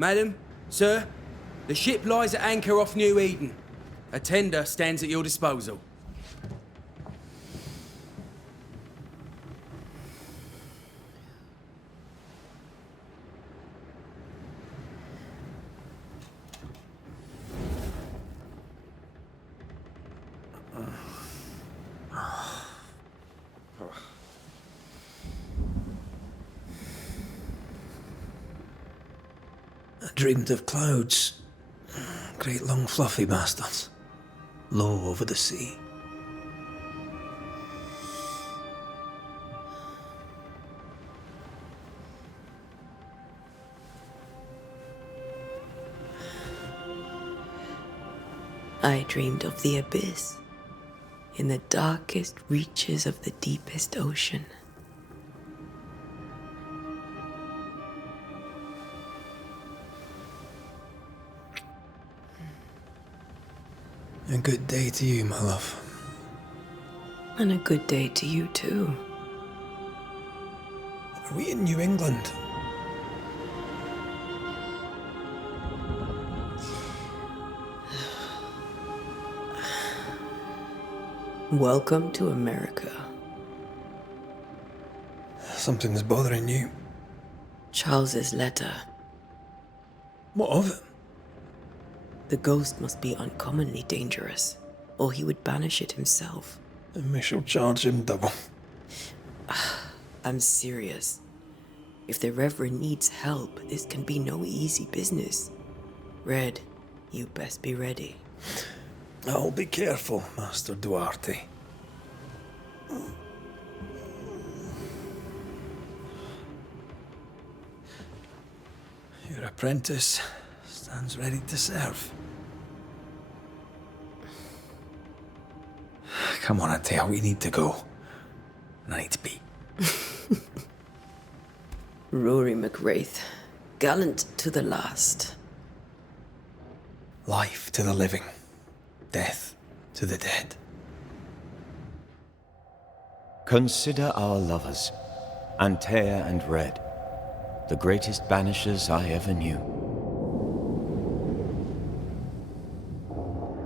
Madam, sir, the ship lies at anchor off Nью-Иден. A tender stands at your disposal. I dreamed of clouds. Great long fluffy bastards. Low over the sea. I dreamed of the abyss, in the darkest reaches of the deepest ocean. A good day to you, my love. And a good day to you too. Are we in New England? Welcome to America. Something's bothering you. Charles's letter. What of it? The ghost must be uncommonly dangerous, or he would banish it himself. And we shall charge him double. I'm serious. If the Reverend needs help, this can be no easy business. Red, you best be ready. I'll be careful, Master Duarte. Your apprentice stands ready to serve. Come on, Антея, we need to go. And I need to pee. Rory McWraith, gallant to the last. Life to the living, death to the dead. Consider our lovers, Антея and Red, the greatest banishers I ever knew.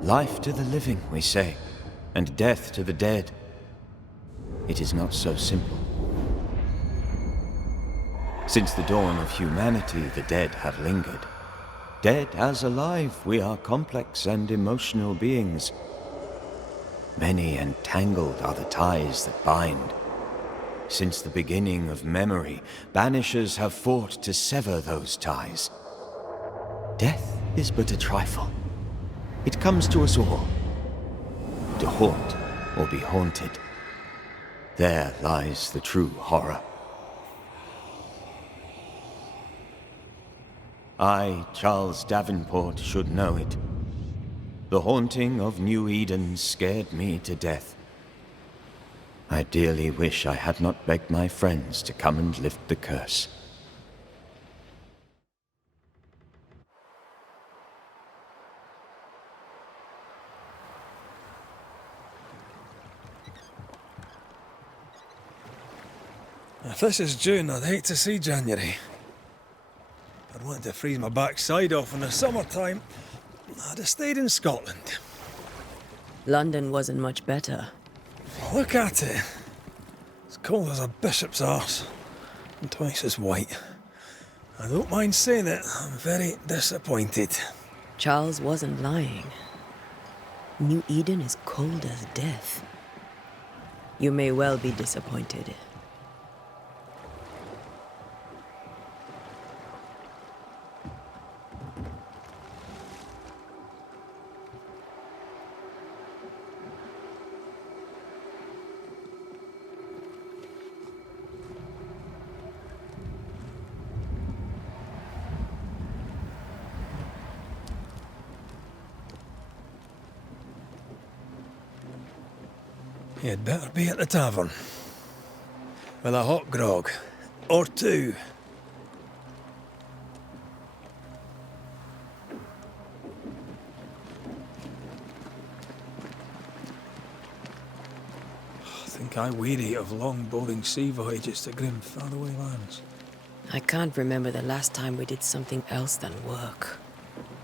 Life to the living, we say, and death to the dead. It is not so simple. Since the dawn of humanity, the dead have lingered. Dead as alive, we are complex and emotional beings. Many and tangled are the ties that bind. Since the beginning of memory, banishers have fought to sever those ties. Death is but a trifle. It comes to us all. To haunt or be haunted. There lies the true horror. I, Charles Davenport, should know it. The haunting of Nью-Иден scared me to death. I dearly wish I had not begged my friends to come and lift the curse. If this is June, I'd hate to see January. I'd want to freeze my backside off in the summertime. I'd have stayed in Scotland. London wasn't much better. Look at it. As cold as a bishop's arse. And twice as white. I don't mind saying it, I'm very disappointed. Charles wasn't lying. Nью-Иден is cold as death. You may well be disappointed. You'd better be at the tavern. With a hot grog. Or two. I think I weary of long, boring sea voyages to grim, faraway lands. I can't remember the last time we did something else than work.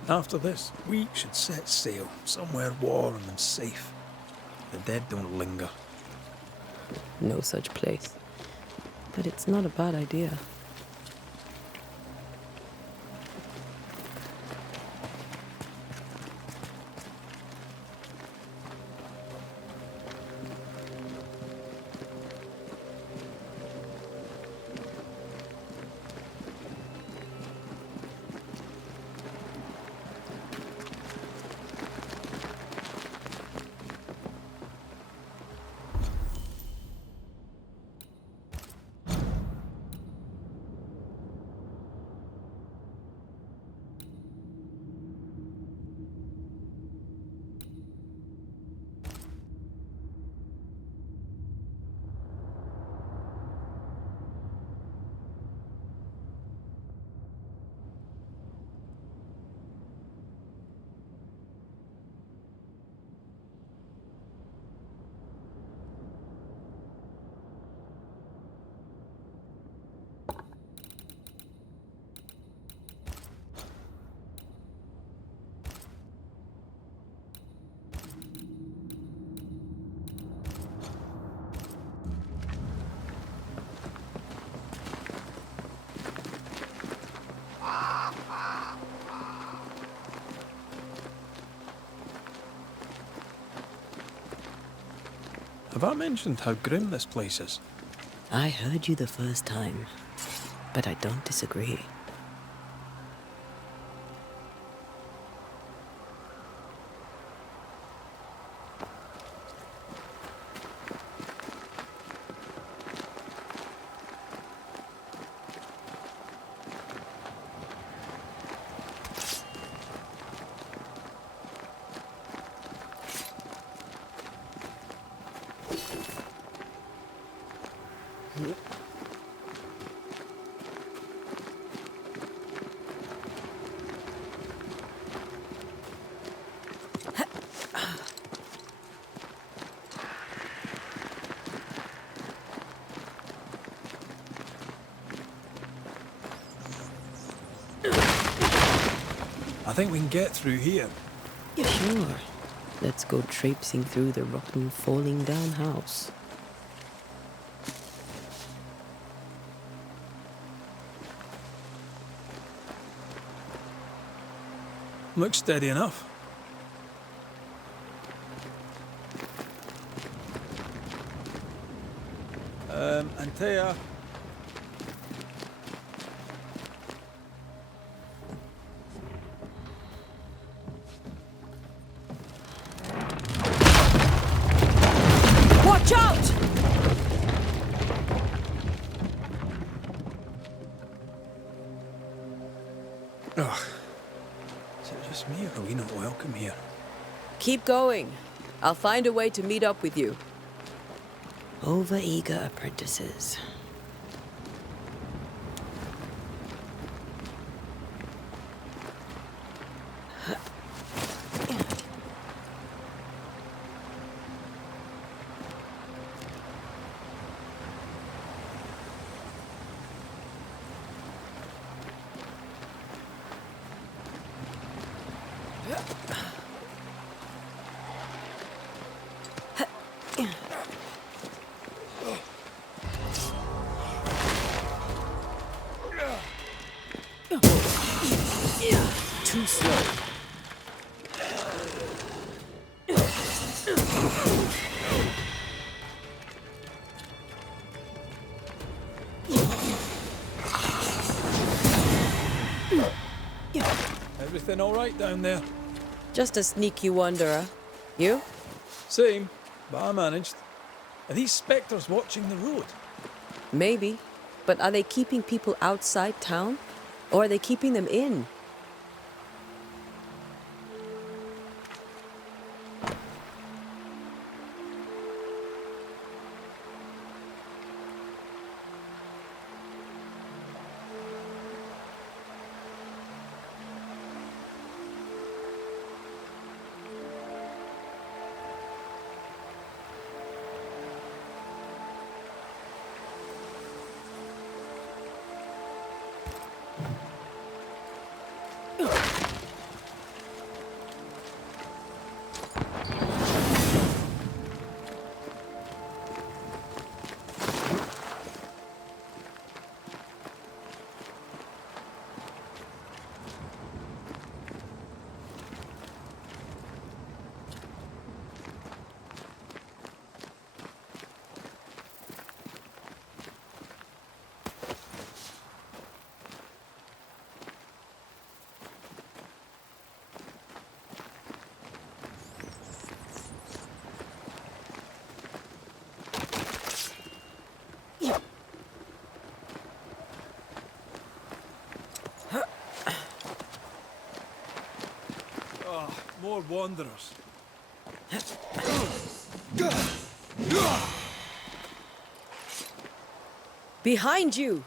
After this, we should set sail somewhere warm and safe. The dead don't linger. No such place. But it's not a bad idea. Have I mentioned how grim this place is? I heard you the first time, but I don't disagree. I think we can get through here. Yeah, sure. Let's go traipsing through the rotten, falling down house. Looks steady enough. Anteya. Watch out! Ugh. Is it just me or are we not welcome here? Keep going. I'll find a way to meet up with you. Over-eager apprentices. Too slow. Everything all right down there? Just a sneaky wanderer. You? Same, but I managed. Are these spectres watching the road? Maybe. But are they keeping people outside town? Or are they keeping them in? More wanderers. Behind you!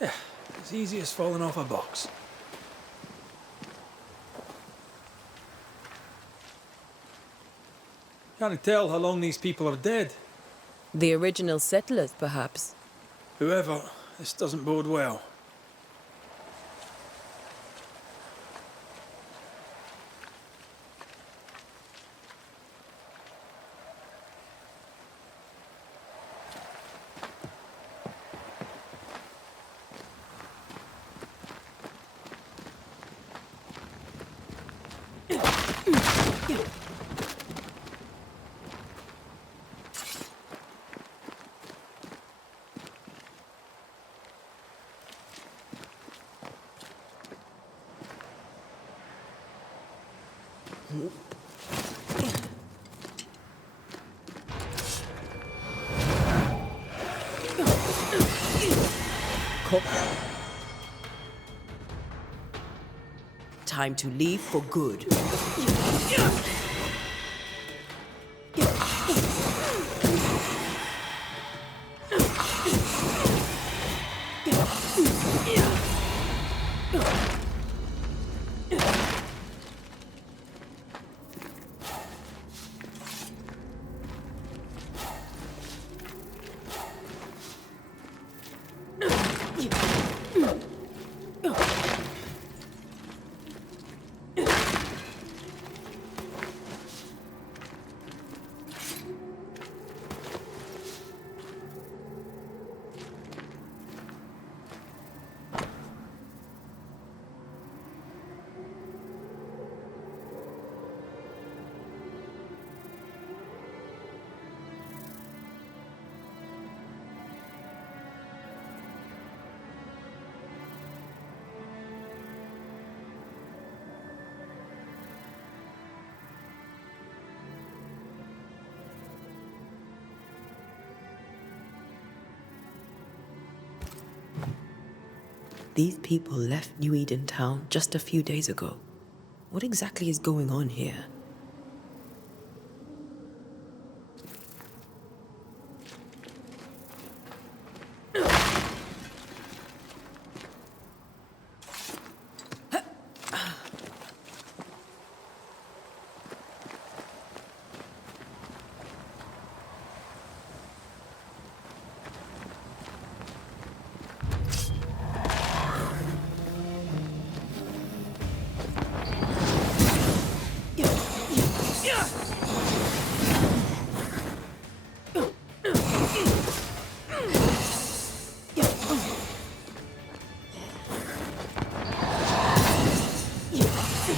Yeah, as easy as falling off a box. Can't tell how long these people are dead. The original settlers, perhaps. Whoever, this doesn't bode well. Time to leave for good. These people left Nью-Иден town just a few days ago. What exactly is going on here?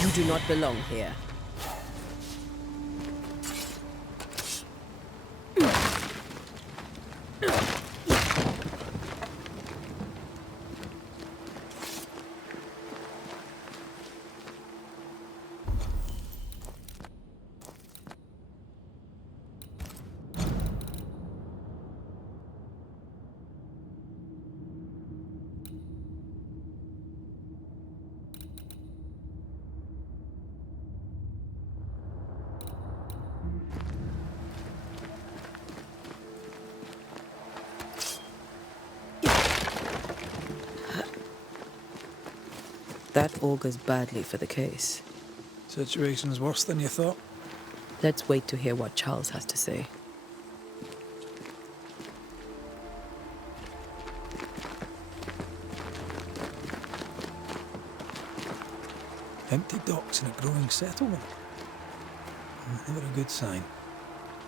You do not belong here. That augurs badly for the case. Situation's worse than you thought. Let's wait to hear what Charles has to say. Empty docks in a growing settlement. Never a good sign.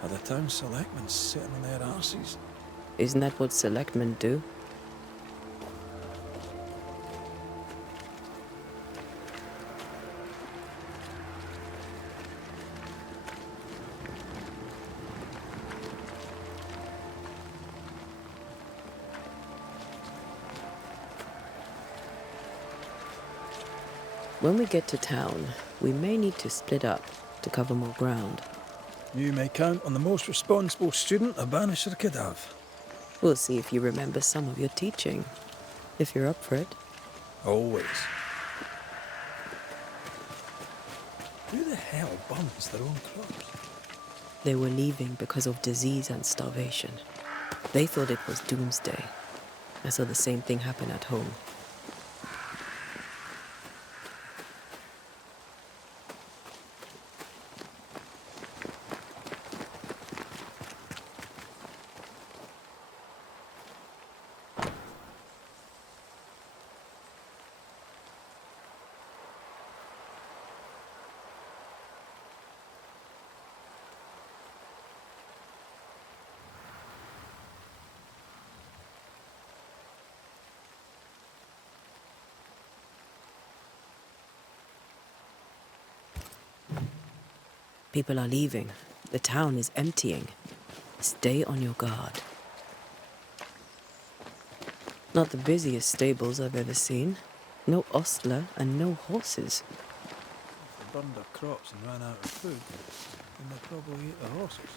Are the town selectmen sitting on their arses? Isn't that what selectmen do? When we get to town, we may need to split up to cover more ground. You may count on the most responsible student a Banisher could have. We'll see if you remember some of your teaching. If you're up for it. Always. Who the hell burns their own crops? They were leaving because of disease and starvation. They thought it was doomsday. I saw the same thing happen at home. People are leaving. The town is emptying. Stay on your guard. Not the busiest stables I've ever seen. No ostler and no horses. If they burned their crops and ran out of food, then they'll probably eat the horses.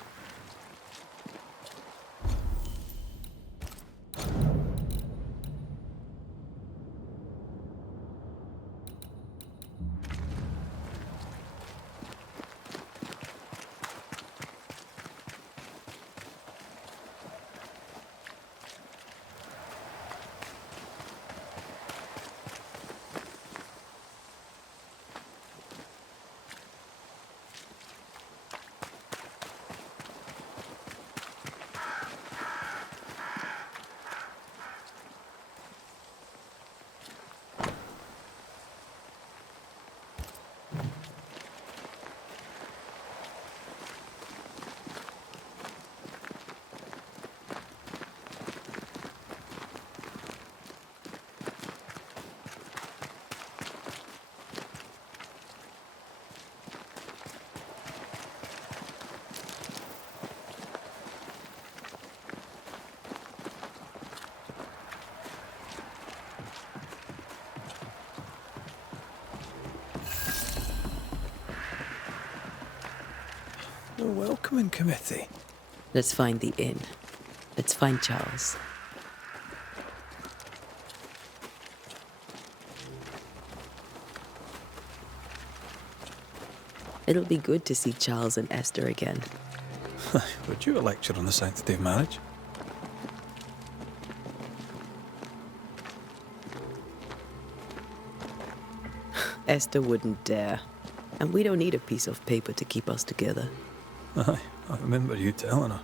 The welcoming committee. Let's find the inn. Let's find Charles. It'll be good to see Charles and Esther again. Would you a lecture on the sanctity of marriage? Esther wouldn't dare. And we don't need a piece of paper to keep us together. Aye, I remember you telling her.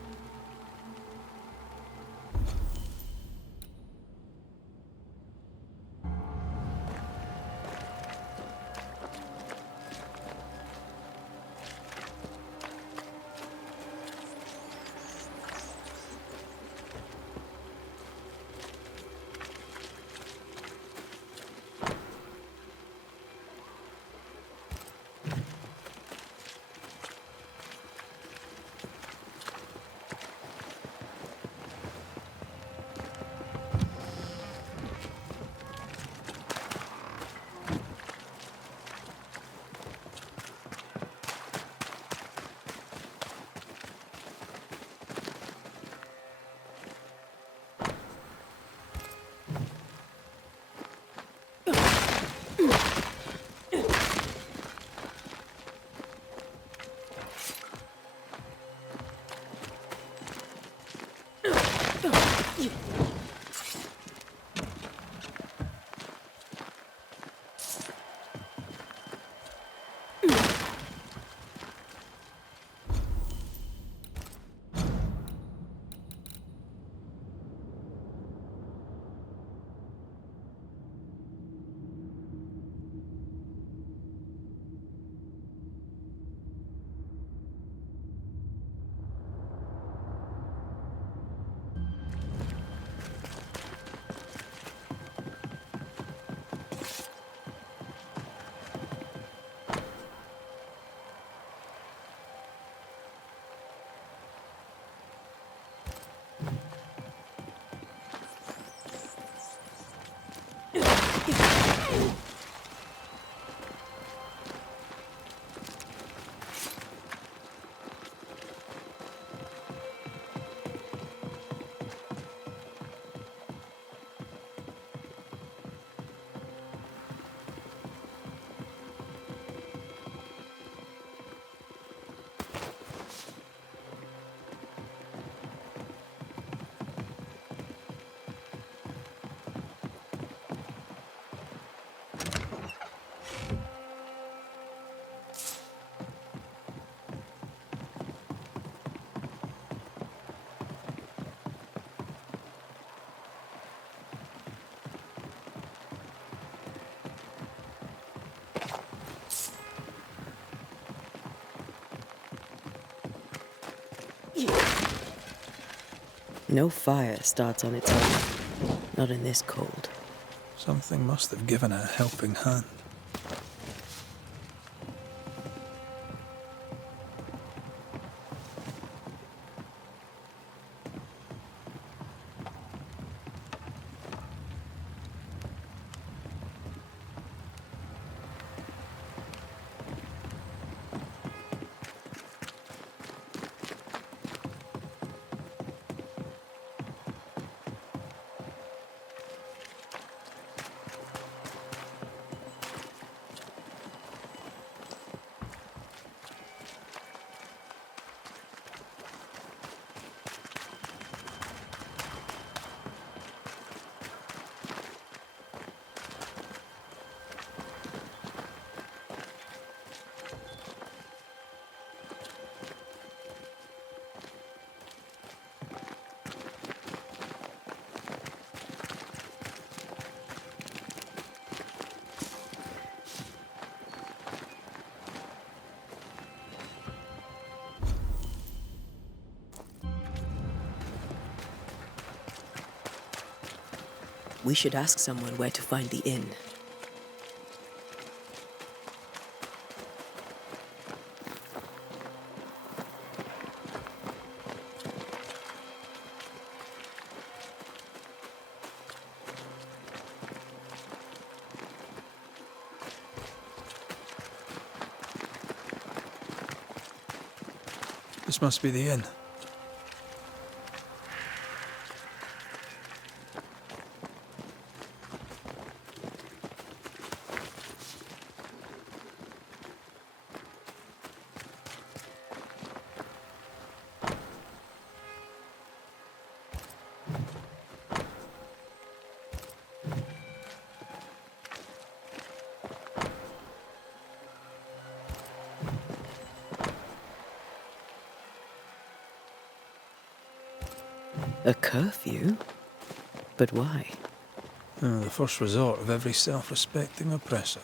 No fire starts on its own. Not in this cold. Something must have given it a helping hand. We should ask someone where to find the inn. This must be the inn. A curfew? But why? The first resort of every self-respecting oppressor.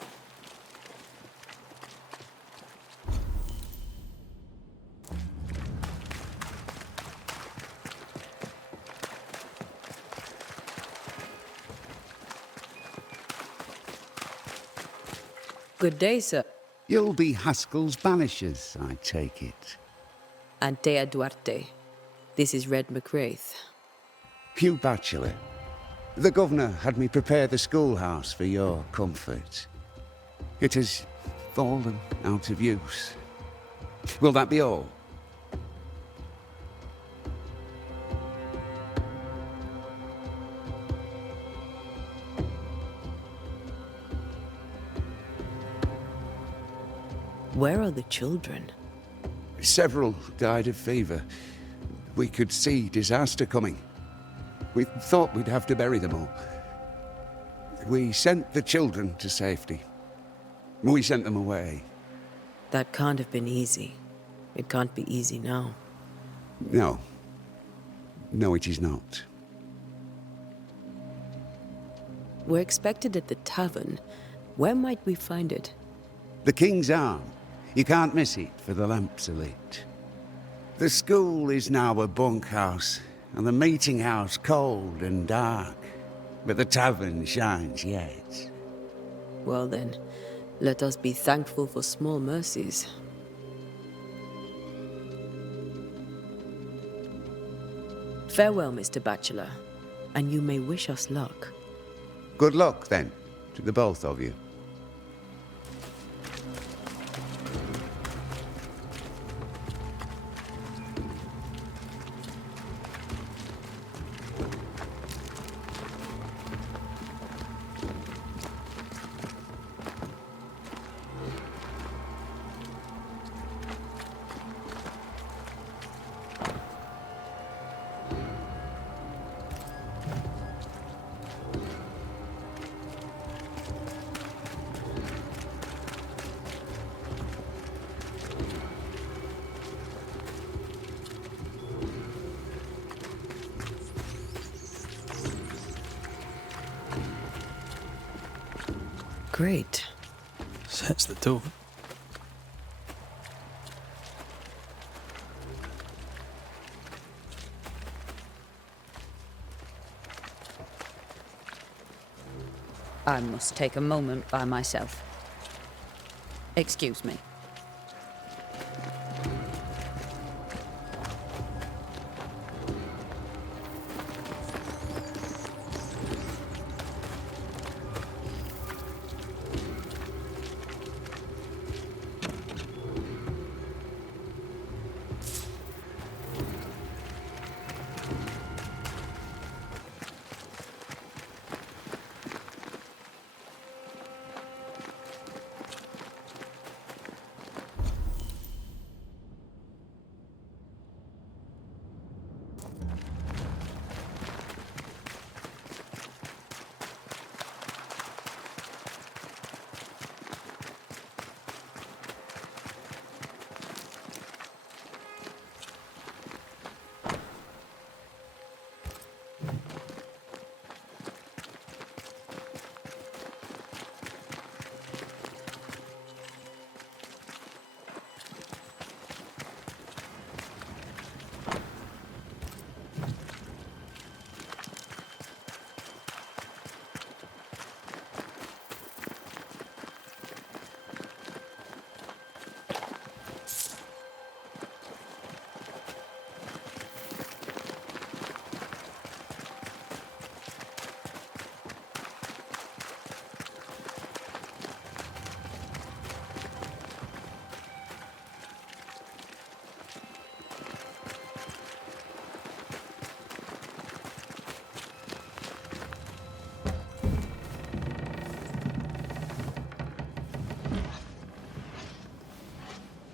Good day, sir. You'll be Haskell's Banishers, I take it. Anteya Duarte. This is Rid Macrei. Hugh Bachelor. The governor had me prepare the schoolhouse for your comfort. It has fallen out of use. Will that be all? Where are the children? Several died of fever. We could see disaster coming. We thought we'd have to bury them all. We sent the children to safety. We sent them away. That can't have been easy. It can't be easy now. No. No, it is not. We're expected at the tavern. Where might we find it? The King's Arm. You can't miss it, for the lamps are lit. The school is now a bunkhouse, and the meeting house cold and dark. But the tavern shines yet. Well then, let us be thankful for small mercies. Farewell, Mr. Bachelor, and you may wish us luck. Good luck, then, to the both of you. Great. Sets the tone. I must take a moment by myself. Excuse me.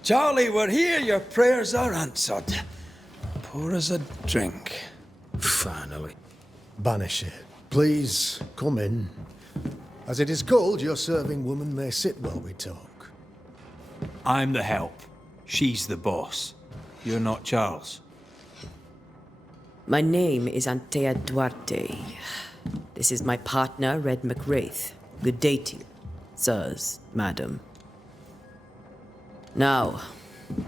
Charlie, we're here. Your prayers are answered. Pour us a drink. Finally. Banisher, please come in. As it is cold, your serving woman may sit while we talk. I'm the help. She's the boss. You're not Charles. My name is Anteya Duarte. This is my partner, Rid Macrei. Good day to you, sirs, madam. Now,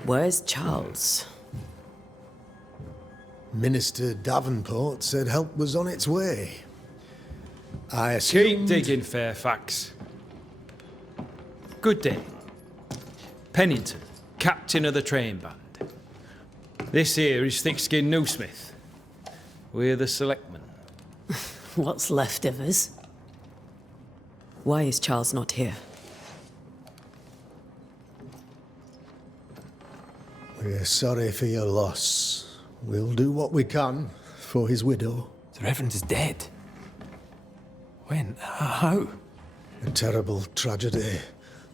where's Charles? Minister Davenport said help was on its way. I assumed... Keep digging, Fairfax. Good day. Pennington, captain of the train band. This here is thick-skinned Newsmith. We're the selectmen. What's left of us? Why is Charles not here? We're sorry for your loss. We'll do what we can for his widow. The Reverend is dead. When? How? A terrible tragedy.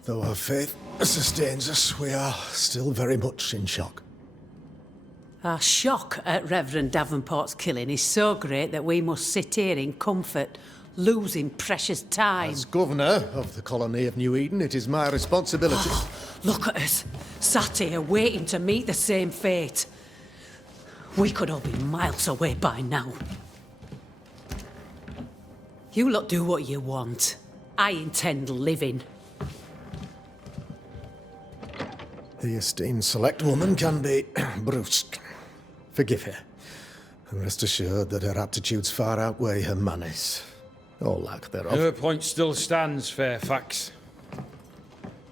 Though our faith sustains us, we are still very much in shock. Our shock at Reverend Davenport's killing is so great that we must sit here in comfort, losing precious time. As governor of the colony of Nью-Idен, it is my responsibility... Look at us, sat here waiting to meet the same fate. We could all be miles away by now. You lot do what you want. I intend living. The esteemed select woman can be brusque. Forgive her. And rest assured that her aptitudes far outweigh her manners. Or lack thereof. Her point still stands, Fairfax.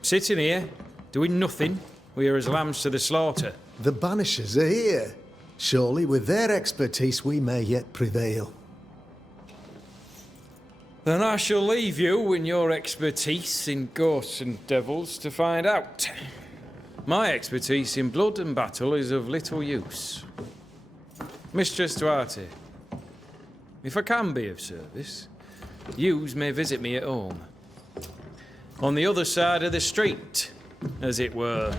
Sitting here, doing nothing, we are as lambs to the slaughter. The Banishers are here. Surely with their expertise we may yet prevail. Then I shall leave you and your expertise in ghosts and devils to find out. My expertise in blood and battle is of little use. Mistress Duarte, if I can be of service, yous may visit me at home. On the other side of the street, as it were.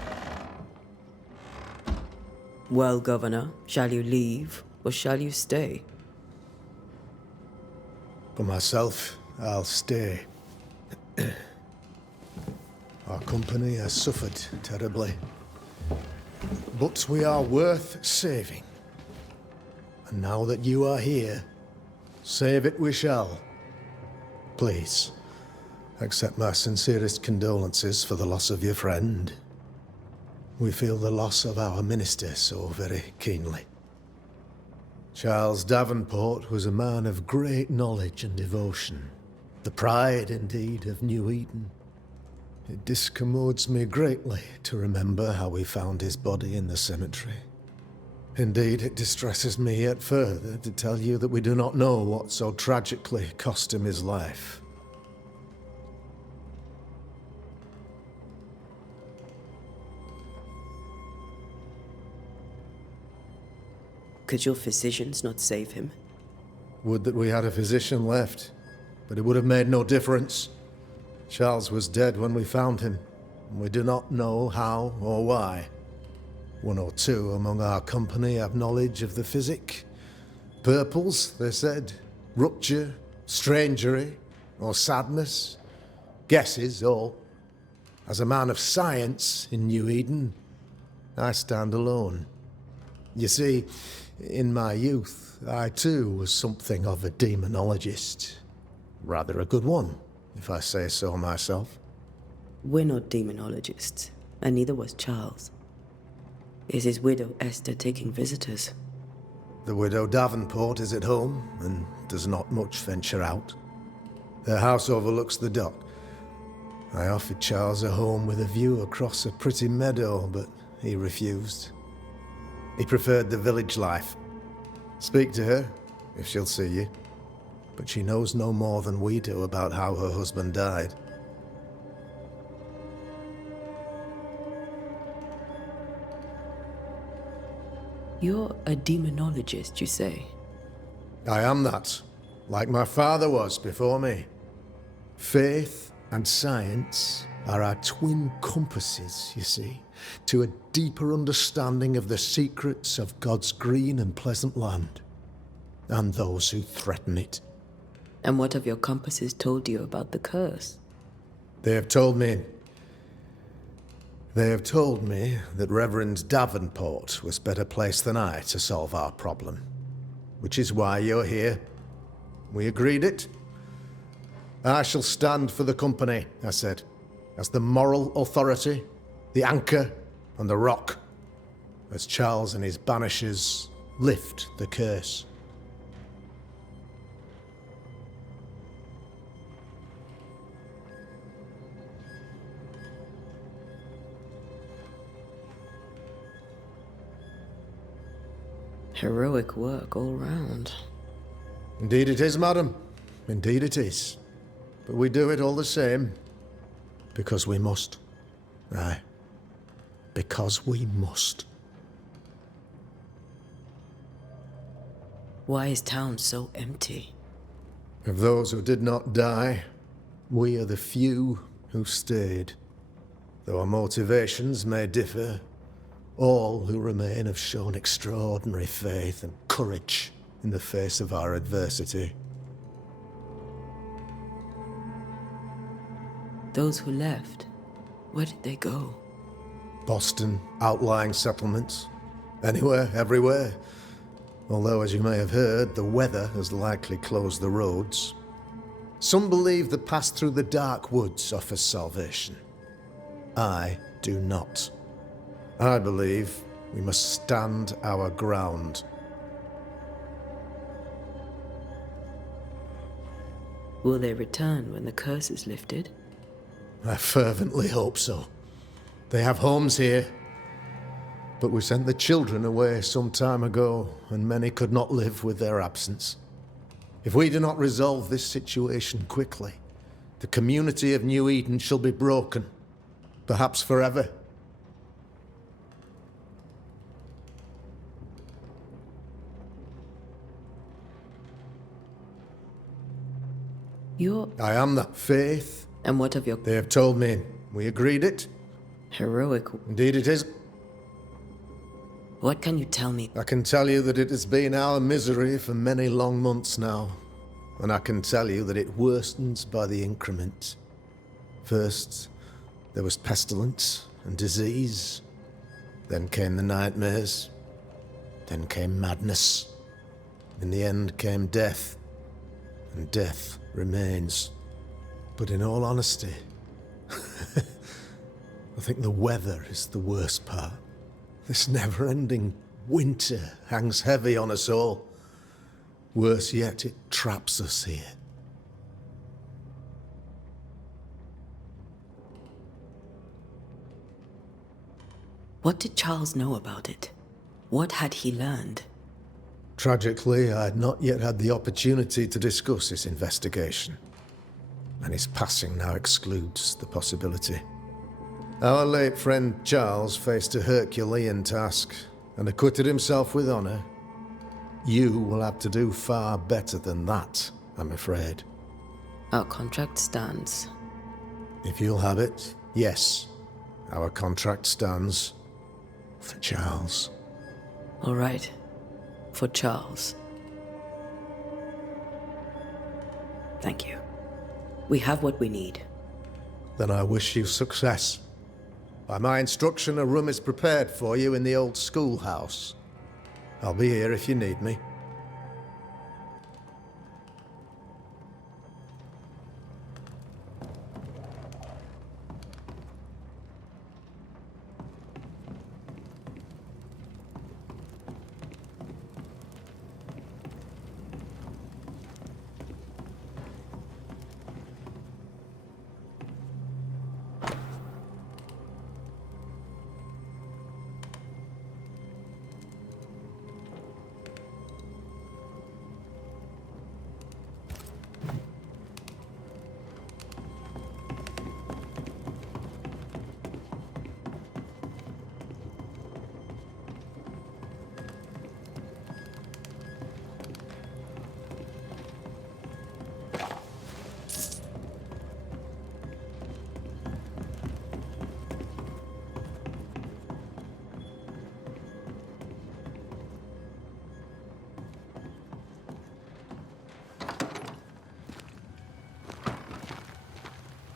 Well, Governor, shall you leave or shall you stay? For myself, I'll stay. Our company has suffered terribly. But we are worth saving. And now that you are here, save it we shall. Please, accept my sincerest condolences for the loss of your friend. We feel the loss of our minister so very keenly. Charles Davenport was a man of great knowledge and devotion. the pride, indeed, of Nью-Иден. It discommodes me greatly to remember how we found his body in the cemetery. Indeed, it distresses me yet further to tell you that we do not know what so tragically cost him his life. Could your physicians not save him? Would that we had a physician left, but it would have made no difference. Charles was dead when we found him, and we do not know how or why. One or two among our company have knowledge of the physic. Purples, they said, rupture, strangery, or sadness. Guesses, all. As a man of science in Nью-Иден, I stand alone. You see, in my youth, I too was something of a demonologist. Rather a good one, if I say so myself. We're not demonologists, and neither was Charles. Is his widow Esther taking visitors? The widow Davenport is at home, and does not much venture out. Their house overlooks the dock. I offered Charles a home with a view across a pretty meadow, but he refused. He preferred the village life. Speak to her, if she'll see you. But she knows no more than we do about how her husband died. You're a demonologist, you say? I am that, like my father was before me. Faith and science are our twin compasses, you see, to a deeper understanding of the secrets of God's green and pleasant land, and those who threaten it. And what have your compasses told you about the curse? They have told me that Reverend Davenport was better placed than I to solve our problem. Which is why you're here. We agreed it. I shall stand for the company, I said, as the moral authority, the anchor, and the rock, as Charles and his Banishers lift the curse. Heroic work all round. Indeed it is, madam. Indeed it is. But we do it all the same. Because we must. Aye. Because we must. Why is town so empty? Of those who did not die, we are the few who stayed. Though our motivations may differ, all who remain have shown extraordinary faith and courage in the face of our adversity. Those who left, where did they go? Boston, outlying settlements. Anywhere, everywhere. Although, as you may have heard, the weather has likely closed the roads. Some believe the path through the dark woods offers salvation. I do not. I believe we must stand our ground. Will they return when the curse is lifted? I fervently hope so. They have homes here. But we sent the children away some time ago, and many could not live with their absence. If we do not resolve this situation quickly, the community of Nью-Иден shall be broken, perhaps forever. I am that faith. And what of your... They have told me. We agreed it. Heroic... Indeed it is. What can you tell me? I can tell you that it has been our misery for many long months now. And I can tell you that it worstens by the increment. First, there was pestilence and disease. Then came the nightmares. Then came madness. In the end came death. And death remains. But in all honesty, I think the weather is the worst part. This never-ending winter hangs heavy on us all. Worse yet, it traps us here. What did Charles know about it? What had he learned? Tragically, I had not yet had the opportunity to discuss this investigation, and his passing now excludes the possibility. Our late friend Charles faced a Herculean task and acquitted himself with honor. You will have to do far better than that, I'm afraid. Our contract stands. If you'll have it, yes, our contract stands for Charles. All right. For Charles. Thank you. We have what we need. Then I wish you success. By my instruction, a room is prepared for you in the old schoolhouse. I'll be here if you need me.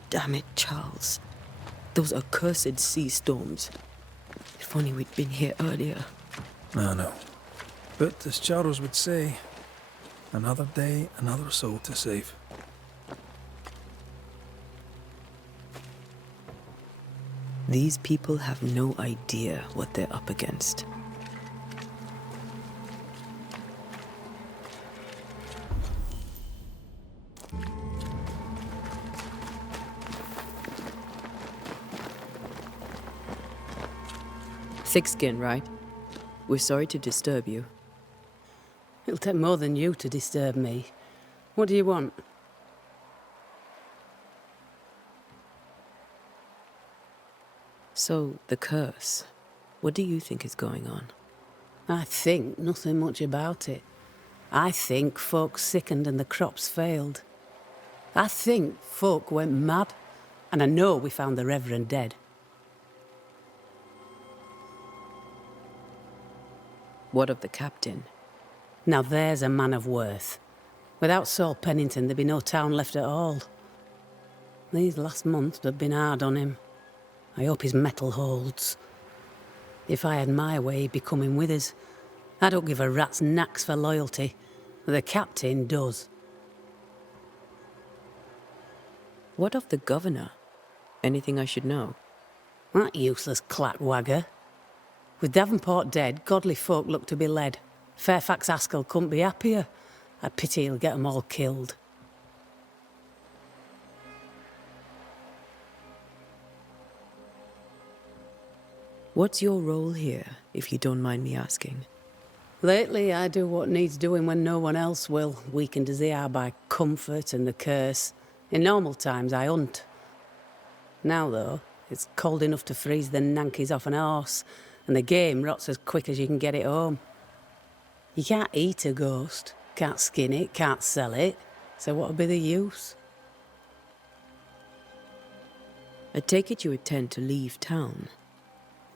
Damn it, Charles. Those accursed sea storms. If only we'd been here earlier. I know. But as Charles would say, another day, another soul to save. These people have no idea what they're up against. Thick skin, right? We're sorry to disturb you. It'll take more than you to disturb me. What do you want? So, the curse. What do you think is going on? I think nothing much about it. I think folk sickened and the crops failed. I think folk went mad. And I know we found the Reverend dead. What of the captain? Now there's a man of worth. Without Saul Pennington, there'd be no town left at all. These last months have been hard on him. I hope his mettle holds. If I had my way, he'd be coming with us. I don't give a rat's knacks for loyalty. The captain does. What of the governor? Anything I should know? That useless clackwagger. With Davenport dead, godly folk look to be led. Fairfax Askell couldn't be happier. I pity he'll get 'em all killed. What's your role here, if you don't mind me asking? Lately, I do what needs doing when no one else will, weakened as they are by comfort and the curse. In normal times, I hunt. Now, though, it's cold enough to freeze the nankies off an horse, and the game rots as quick as you can get it home. You can't eat a ghost, can't skin it, can't sell it, so what'll be the use? I take it you intend to leave town.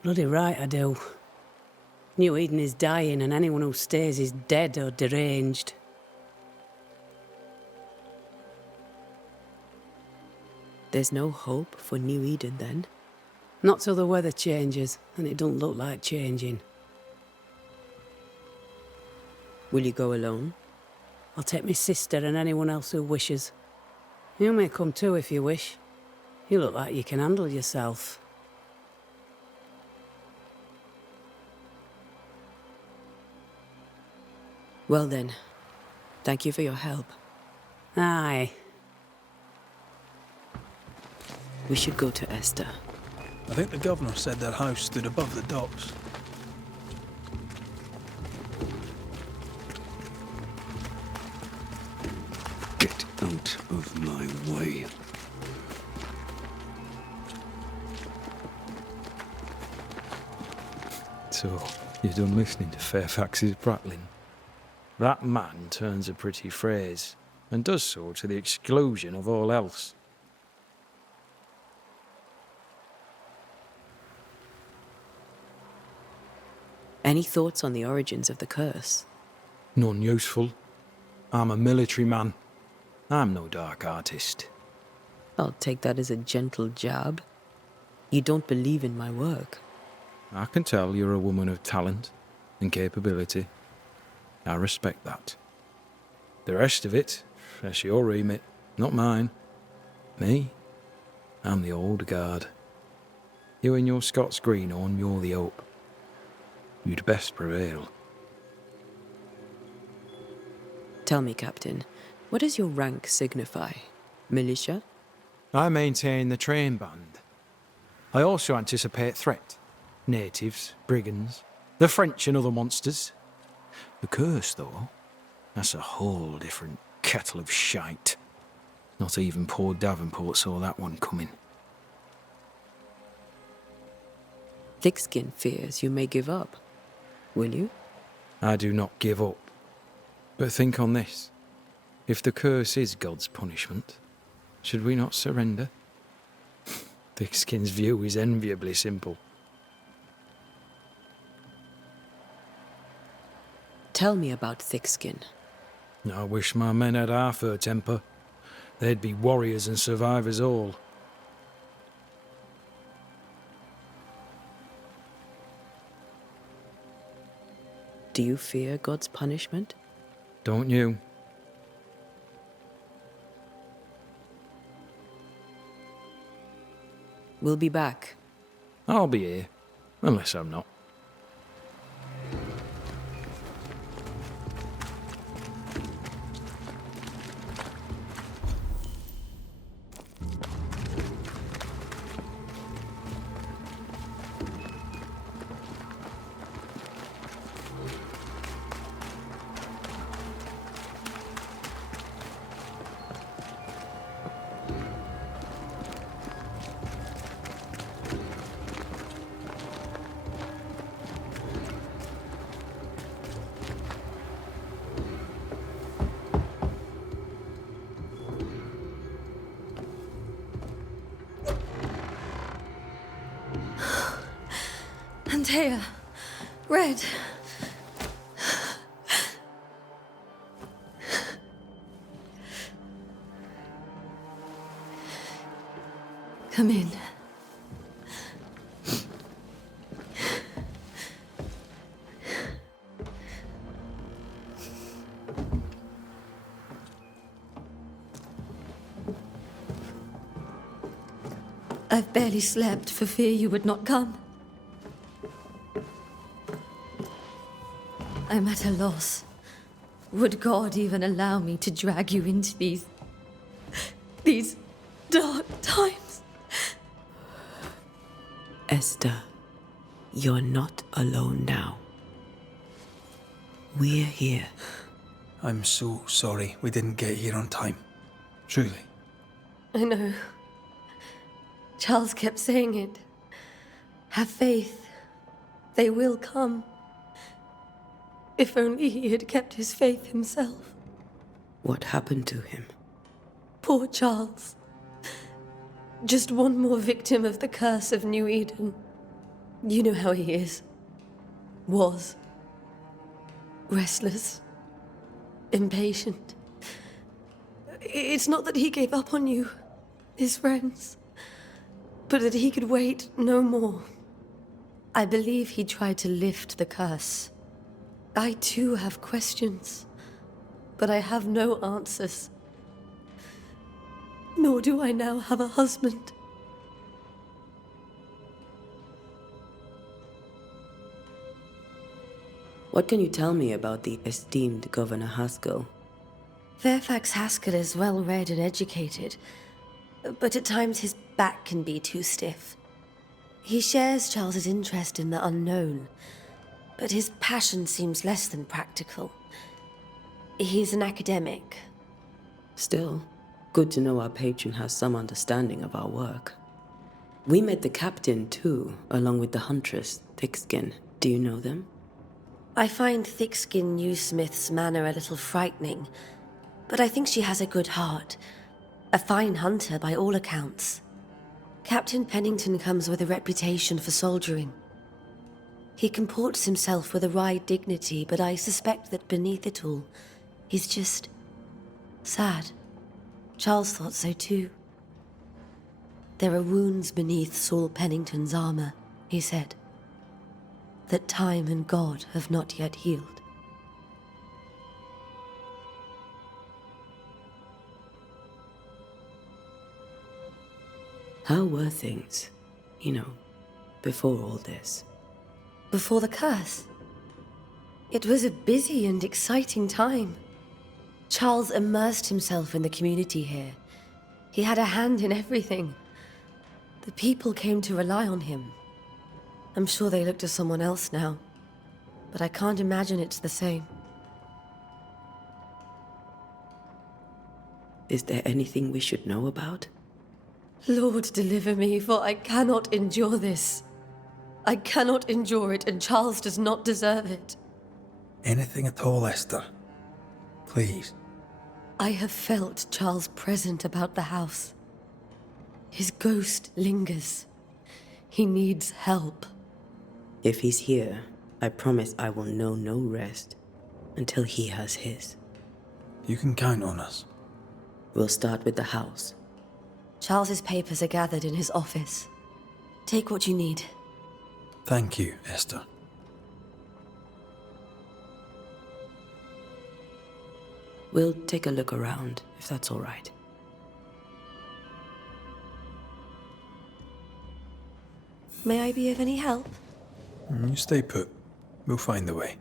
Bloody right I do. Nью-Иден is dying, and anyone who stays is dead or deranged. There's no hope for Nью-Иден, then? Not till the weather changes, and it don't look like changing. Will you go alone? I'll take my sister and anyone else who wishes. You may come too if you wish. You look like you can handle yourself. Well then, thank you for your help. Aye. We should go to Esther. I think the governor said their house stood above the docks. Get out of my way. So, you're done listening to Fairfax's prattling? That man turns a pretty phrase, and does so to the exclusion of all else. Any thoughts on the origins of the curse? None useful. I'm a military man. I'm no dark artist. I'll take that as a gentle jab. You don't believe in my work. I can tell you're a woman of talent and capability. I respect that. The rest of it, that's your remit, not mine. Me? I'm the old guard. You and your Scots greenhorn, you're the hope. You'd best prevail. Tell me, Captain, what does your rank signify? Militia? I maintain the train band. I also anticipate threat. Natives, brigands, the French and other monsters. The curse, though, that's a whole different kettle of shite. Not even poor Davenport saw that one coming. Thickskin fears you may give up. Will you? I do not give up. But think on this. If the curse is God's punishment, should we not surrender? Thickskin's view is enviably simple. Tell me about Thickskin. I wish my men had half her temper. They'd be warriors and survivors all. Do you fear God's punishment? Don't you? We'll be back. I'll be here, unless I'm not. Anteya, Red. Come in. I've barely slept for fear you would not come. I'm at a loss. Would God even allow me to drag you into these dark times? Esther, you're not alone now. We're here. I'm so sorry we didn't get here on time. Truly. I know. Charles kept saying it. Have faith. They will come. If only he had kept his faith himself. What happened to him? Poor Charles. Just one more victim of the curse of Nью-Иден. You know how he is. Was. Restless. Impatient. It's not that he gave up on you, his friends, but that he could wait no more. I believe he tried to lift the curse. I too have questions, but I have no answers. Nor do I now have a husband. What can you tell me about the esteemed Governor Haskell? Fairfax Haskell is well read and educated, but at times his back can be too stiff. He shares Charles's interest in the unknown, but his passion seems less than practical. He's an academic. Still, good to know our patron has some understanding of our work. We met the captain, too, along with the huntress, Thickskin. Do you know them? I find Thickskin Newsmith's manner a little frightening, but I think she has a good heart. A fine hunter by all accounts. Captain Pennington comes with a reputation for soldiering. He comports himself with a wry dignity, but I suspect that beneath it all, he's just sad. Charles thought so too. There are wounds beneath Saul Pennington's armor, he said, that time and God have not yet healed. How were things, before all this? Before the curse? It was a busy and exciting time. Charles immersed himself in the community here. He had a hand in everything. The people came to rely on him. I'm sure they look to someone else now, but I can't imagine it's the same. Is there anything we should know about? Lord, deliver me, for I cannot endure this. I cannot endure it, and Charles does not deserve it. Anything at all, Esther. Please. I have felt Charles present about the house. His ghost lingers. He needs help. If he's here, I promise I will know no rest until he has his. You can count on us. We'll start with the house. Charles's papers are gathered in his office. Take what you need. Thank you, Esther. We'll take a look around, if that's all right. May I be of any help? You stay put. We'll find the way.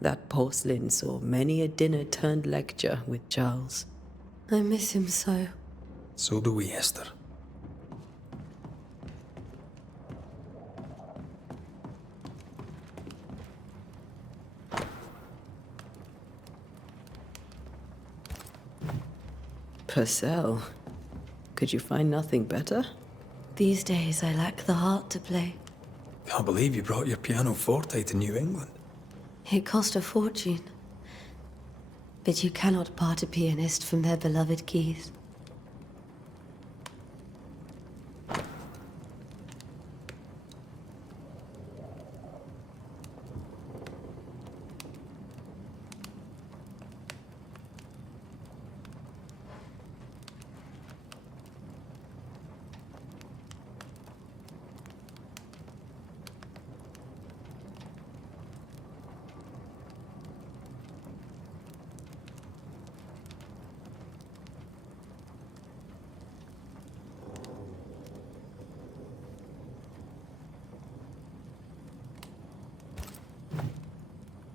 That porcelain saw many a dinner-turned-lecture with Charles. I miss him so. So do we, Esther. Purcell, could you find nothing better? These days I lack the heart to play. Can't believe you brought your pianoforte to New England. It cost a fortune. But you cannot part a pianist from their beloved keys.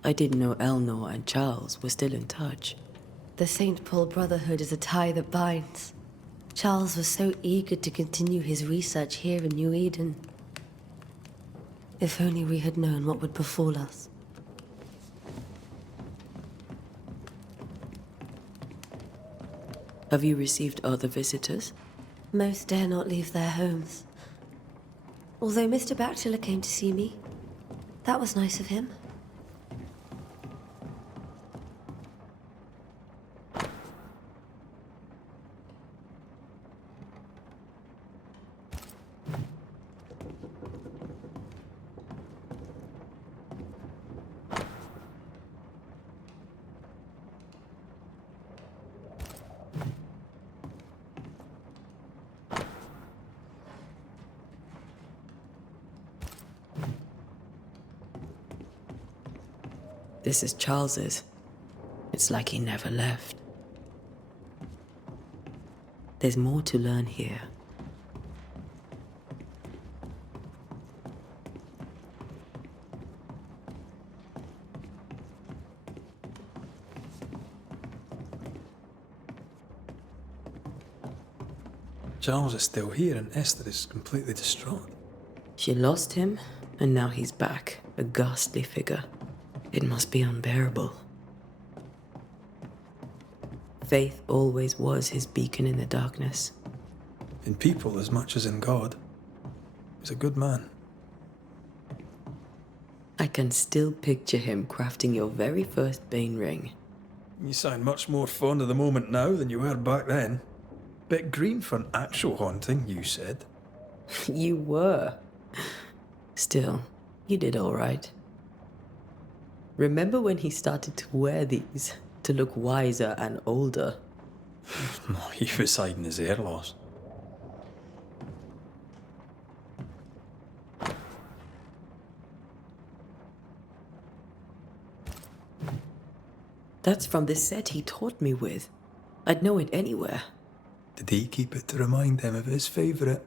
I didn't know Eleanor and Charles were still in touch. The St. Paul Brotherhood is a tie that binds. Charles was so eager to continue his research here in Nью-Иден. If only we had known what would befall us. Have you received other visitors? Most dare not leave their homes. Although Mr. Bachelor came to see me. That was nice of him. This is Charles's. It's like he never left. There's more to learn here. Charles is still here and Esther is completely distraught. She lost him, and now he's back, a ghastly figure. It must be unbearable. Faith always was his beacon in the darkness. In people as much as in God. He's a good man. I can still picture him crafting your very first Bane ring. You sound much more fond of the moment now than you were back then. Bit green for an actual haunting, you said. You were. Still, you did all right. Remember when he started to wear these to look wiser and older? No, he was hiding his hair loss. That's from the set he taught me with. I'd know it anywhere. Did he keep it to remind him of his favourite?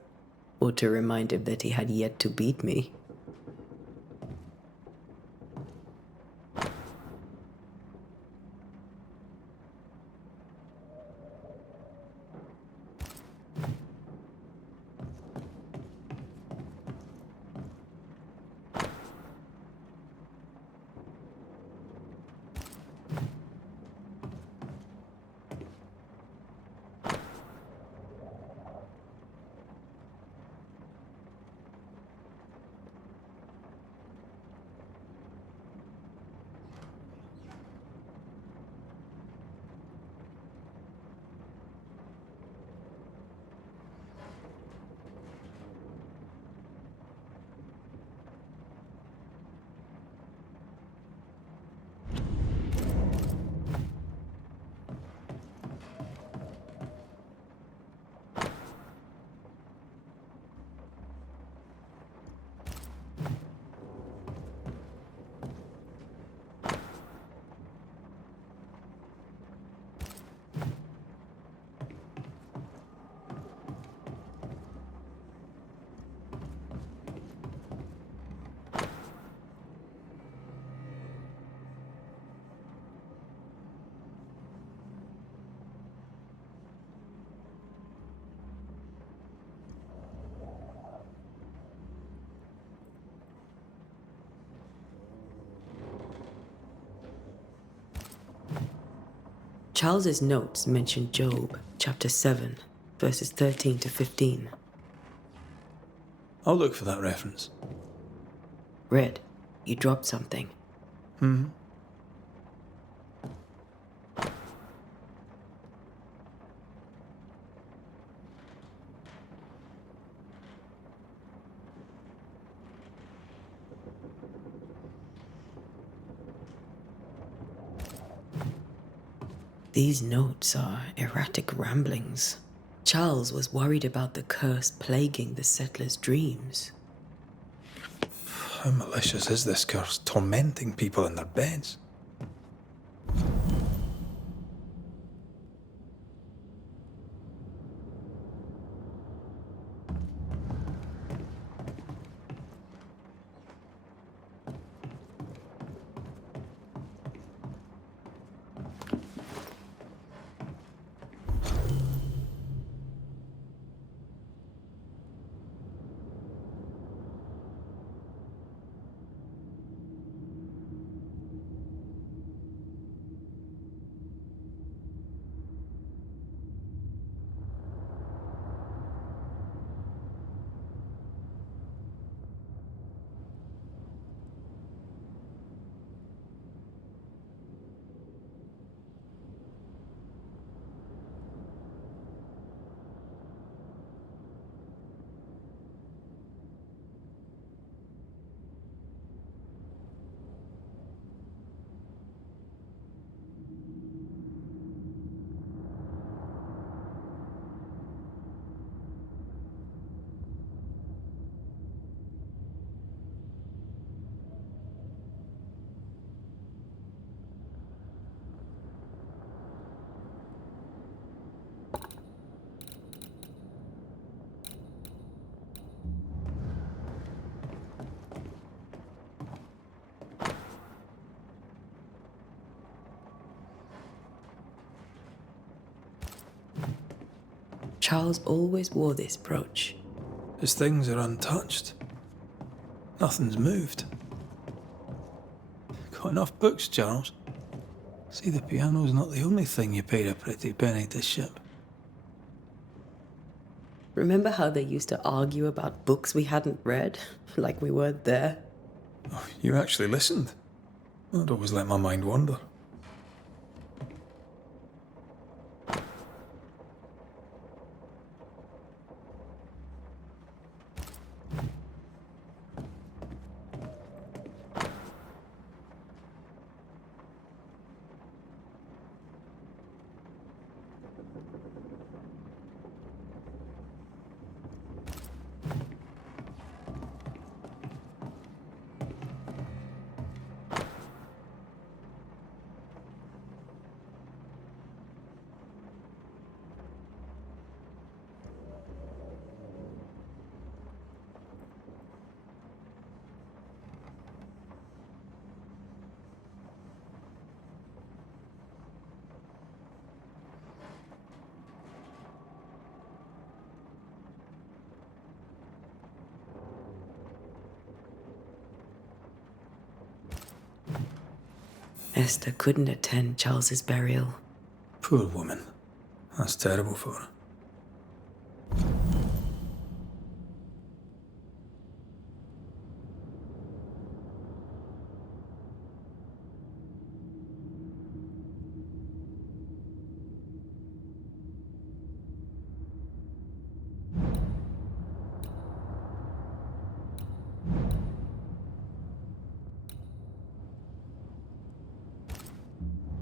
Or to remind him that he had yet to beat me. Charles's notes mention Job, chapter 7, verses 13 to 15. I'll look for that reference. Red, you dropped something. These notes are erratic ramblings. Charles was worried about the curse plaguing the settlers' dreams. How malicious is this curse, tormenting people in their beds? Charles always wore this brooch. His things are untouched. Nothing's moved. Got enough books, Charles? See, the piano's not the only thing you paid a pretty penny to ship. Remember how they used to argue about books we hadn't read? Like we weren't there? Oh, you actually listened? I'd always let my mind wander. Esther couldn't attend Charles's burial. Poor woman. That's terrible for her.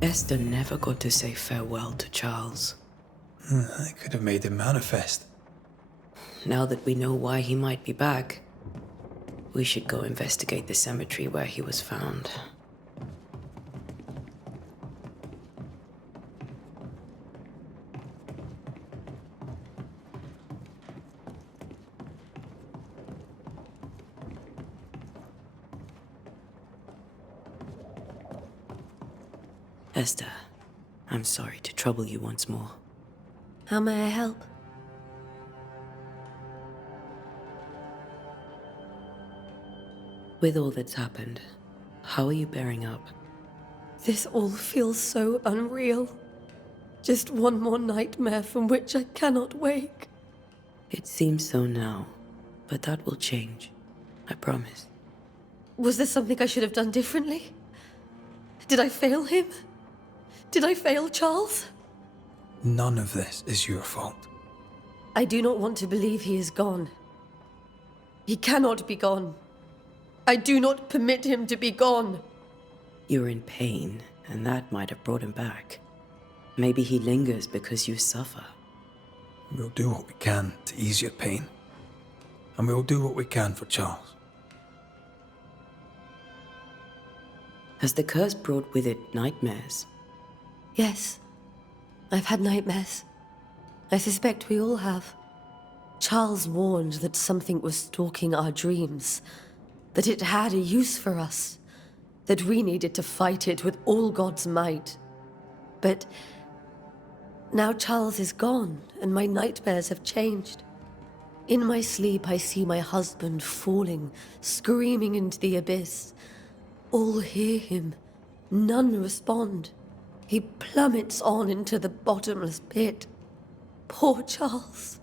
Esther never got to say farewell to Charles. I could have made him manifest. Now that we know why he might be back, we should go investigate the cemetery where he was found. Esther, I'm sorry to trouble you once more. How may I help? With all that's happened, how are you bearing up? This all feels so unreal. Just one more nightmare from which I cannot wake. It seems so now, but that will change. I promise. Was there something I should have done differently? Did I fail him? Did I fail Charles? None of this is your fault. I do not want to believe he is gone. He cannot be gone. I do not permit him to be gone. You're in pain, and that might have brought him back. Maybe he lingers because you suffer. We'll do what we can to ease your pain. And we'll do what we can for Charles. Has the curse brought with it nightmares? Yes. I've had nightmares. I suspect we all have. Charles warned that something was stalking our dreams, that it had a use for us, that we needed to fight it with all God's might. But now Charles is gone, and my nightmares have changed. In my sleep, I see my husband falling, screaming into the abyss. All hear him. None respond. He plummets on into the bottomless pit. Poor Charles.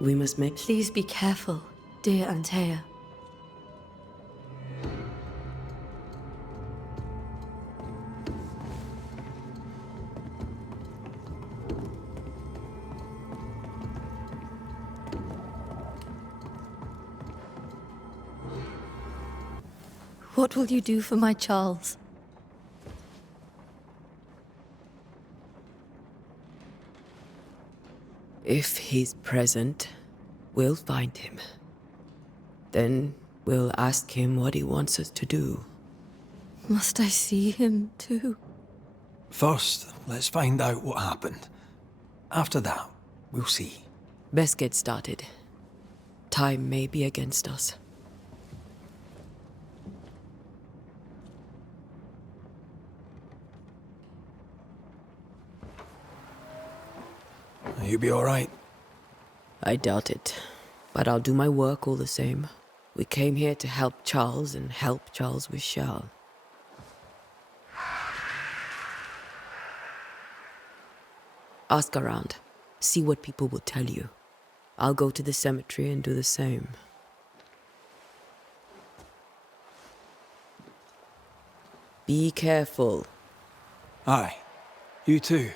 We must make... Please be careful, dear Anteya. What will you do for my Charles? If he's present, we'll find him. Then we'll ask him what he wants us to do. Must I see him too? First, let's find out what happened. After that, we'll see. Best get started. Time may be against us. you be alright? I doubt it. But I'll do my work all the same. We came here to help Charles, and help Charles we shall. Ask around. See what people will tell you. I'll go to the cemetery and do the same. Be careful. Aye. You too.